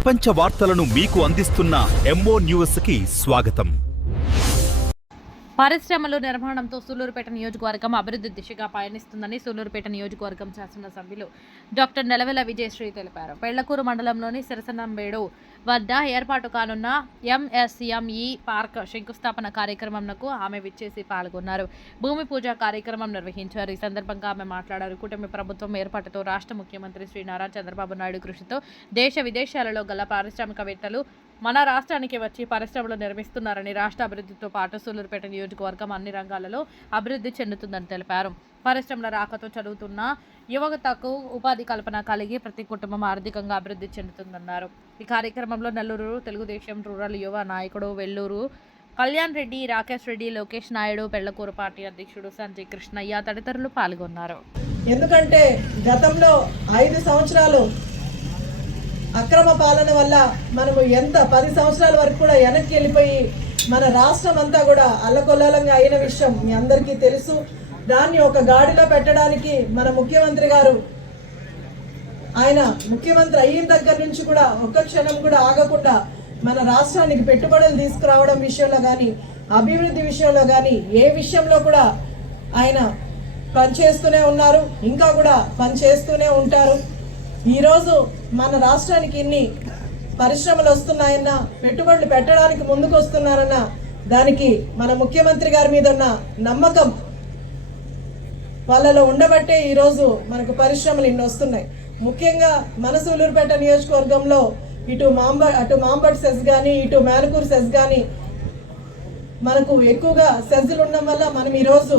ప్రపంచ వార్తలను మీకు అందిస్తున్న ఎంఓ న్యూస్ కి స్వాగతం. పరిశ్రమల నిర్మాణంతో సూళ్లూరుపేట నియోజకవర్గం అభివృద్ధి దిశగా పయనిస్తుందని సూళ్లూరుపేట నియోజకవర్గం శాసనసభ్యులు డాక్టర్ నెలవెల విజయశ్రీ తెలిపారు. పెళ్లకూరు మండలంలోని సిరసనంబేడు వద్ద ఏర్పాటు కానున్న ఎంఎస్ఎంఈ పార్క్ శంకుస్థాపన కార్యక్రమంకు ఆమె విచ్చేసి పాల్గొన్నారు. భూమి పూజ కార్యక్రమం నిర్వహించారు. ఈ సందర్భంగా ఆమె మాట్లాడారు. కూటమి ప్రభుత్వం ఏర్పాటుతో రాష్ట్ర ముఖ్యమంత్రి శ్రీ నారా చంద్రబాబు నాయుడు కృషితో దేశ విదేశాలలో గల పారిశ్రామికవేత్తలు మన రాష్ట్రానికి వచ్చి పరిశ్రమలు నిర్మిస్తున్నారని, రాష్ట్ర అభివృద్ధితో పాటు సూళ్లూరుపేట నియోజకవర్గం అన్ని రంగాలలో అభివృద్ధి చెందుతుందని తెలిపారు. పరిశ్రమల రాకతో చదువుతున్న యువతకు ఉపాధి కల్పన కలిగి ప్రతి కుటుంబం ఆర్థికంగా అభివృద్ధి చెందుతుందన్నారు. ఈ కార్యక్రమంలో నెల్లూరు తెలుగుదేశం రూరల్ యువ నాయకుడు వెల్లూరు కళ్యాణ్ రెడ్డి, రాకేష్ రెడ్డి, లోకేష్ నాయుడు, పెళ్లకూరు పార్టీ అధ్యక్షుడు సంజయ్ కృష్ణయ్య తదితరులు పాల్గొన్నారు. ఎందుకంటే గతంలో 5 సంవత్సరాలు అక్రమ పాలన వల్ల మనము 10 సంవత్సరాల వరకు కూడా వెనక్కి వెళ్ళిపోయి మన రాష్ట్రం అంతా కూడా అల్లకొల్లాలంగా అయిన విషయం మీ అందరికీ తెలుసు. దాన్ని ఒక గాడిలో పెట్టడానికి మన ముఖ్యమంత్రి గారు ఆయన ముఖ్యమంత్రి అయిన దగ్గర నుంచి కూడా ఒక్క క్షణం కూడా ఆగకుండా మన రాష్ట్రానికి పెట్టుబడులు తీసుకురావడం విషయంలో కానీ, అభివృద్ధి విషయంలో కానీ, ఏ విషయంలో కూడా ఆయన పనిచేస్తూనే ఉన్నారు, ఇంకా కూడా పనిచేస్తూనే ఉంటారు. ఈరోజు మన రాష్ట్రానికి ఇన్ని పరిశ్రమలు వస్తున్నాయన్నా, పెట్టుబడులు పెట్టడానికి ముందుకు వస్తున్నారన్నా, దానికి మన ముఖ్యమంత్రి గారి మీద ఉన్న నమ్మకం వాళ్ళలో ఉండబట్టే ఈరోజు మనకు పరిశ్రమలు ఇన్ని వస్తున్నాయి. ముఖ్యంగా మన సూళ్లూరుపేట నియోజకవర్గంలో అటు మాంబట్ సెస్ కానీ, ఇటు మేనకూరు సెస్ కానీ మనకు ఎక్కువగా సెస్లు ఉండడం వల్ల మనం ఈరోజు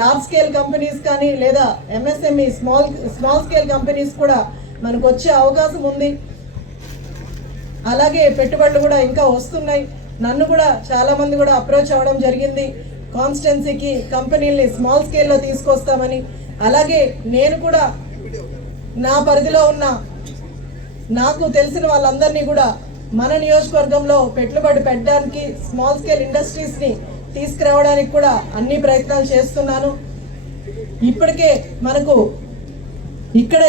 లార్జ్ స్కేల్ కంపెనీస్ కానీ లేదా ఎంఎస్ఎంఈ స్మాల్ స్కేల్ కంపెనీస్ కూడా మనకు వచ్చే అవకాశం ఉంది. అలాగే పెట్టుబడులు కూడా ఇంకా వస్తున్నాయి. నన్ను కూడా చాలామంది కూడా అప్రోచ్ అవ్వడం జరిగింది. కాన్స్టిట్యున్సీకి కంపెనీల్ని స్మాల్ స్కేల్లో తీసుకొస్తామని. అలాగే నేను కూడా నా పరిధిలో ఉన్న నాకు తెలిసిన వాళ్ళందరినీ కూడా మన నియోజకవర్గంలో పెట్టుబడి పెట్టడానికి, స్మాల్ స్కేల్ ఇండస్ట్రీస్ని తీసుకురావడానికి కూడా అన్ని ప్రయత్నాలు చేస్తున్నాను. ఇప్పటికే మనకు ఇక్కడ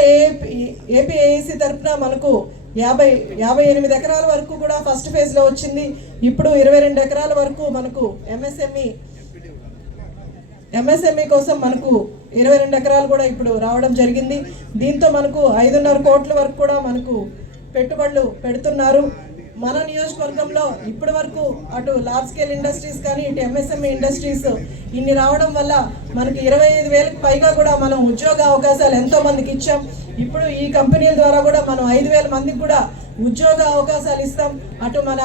ఏపీఏఈసీ తరఫున మనకు 58 ఎకరాల వరకు కూడా ఫస్ట్ ఫేజ్లో వచ్చింది. ఇప్పుడు 22 ఎకరాల వరకు మనకు ఎంఎస్ఎంఈ కోసం మనకు 22 ఎకరాలు కూడా ఇప్పుడు రావడం జరిగింది. దీంతో మనకు 5.5 కోట్ల వరకు కూడా మనకు పెట్టుబడులు పెడుతున్నారు. మన నియోజకవర్గంలో ఇప్పటి వరకు అటు లార్జ్ స్కేల్ ఇండస్ట్రీస్ కానీ, ఇటు ఎంఎస్ఎంఈ ఇండస్ట్రీస్ ఇన్ని రావడం వల్ల మనకి 25,000కి పైగా కూడా మనం ఉద్యోగ అవకాశాలు ఎంతో మందికి ఇచ్చాం. ఇప్పుడు ఈ కంపెనీల ద్వారా కూడా మనం 5,000 మందికి కూడా ఉద్యోగ అవకాశాలు ఇస్తాం. అటు మన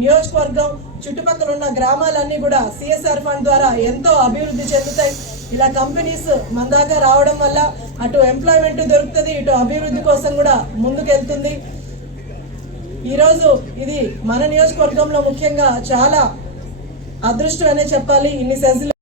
నియోజకవర్గం చుట్టుపక్కల ఉన్న గ్రామాలన్నీ కూడా సిఎస్ఆర్ ఫండ్ ద్వారా ఎంతో అభివృద్ధి చెందుతాయి. ఇలా కంపెనీస్ మన దాకా రావడం వల్ల అటు ఎంప్లాయ్మెంట్ దొరుకుతుంది, ఇటు అభివృద్ధి కోసం కూడా ముందుకెళ్తుంది. ఈరోజు ఇది మన నియోజకవర్గంలో ముఖ్యంగా చాలా అదృష్టం అనే చెప్పాలి. ఇన్ని సెజ్లు